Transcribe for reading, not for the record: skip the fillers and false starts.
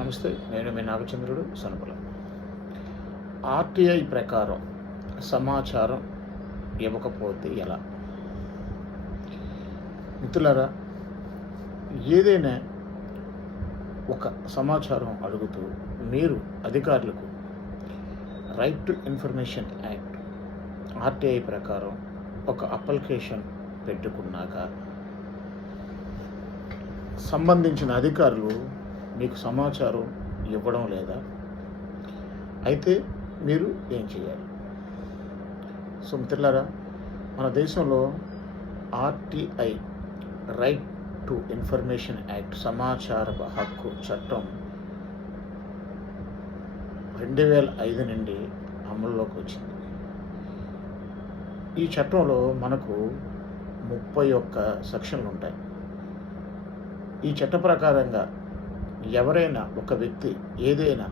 నమస్తే, నేను మీ నాగచంద్రుడు సనుపుల. ఆర్టీఐ ప్రకారం సమాచారం ఇవ్వకపోతే ఎలా? మిత్రులారా, ఏదైనా ఒక సమాచారం అడుగుతూ మీరు అధికారులకు right to information act RTI ప్రకారం ఒక అప్లికేషన్ పెట్టుకున్నాక సంబంధించిన అధికారులు మీకు సమాచారం ఇవ్వడం లేదా? అయితే మీరు ఏం చేయాలి? సో మిత్రులారా, మన దేశంలో RTI right to information act సమాచార హక్కు చట్టం 2005 నుండి అమల్లోకి వచ్చింది. ఈ చట్టంలో మనకు 31 సెక్షన్లు ఉంటాయి. ఈ చట్ట ప్రకారంగా ఎవరైనా ఒక వ్యక్తి ఏదైనా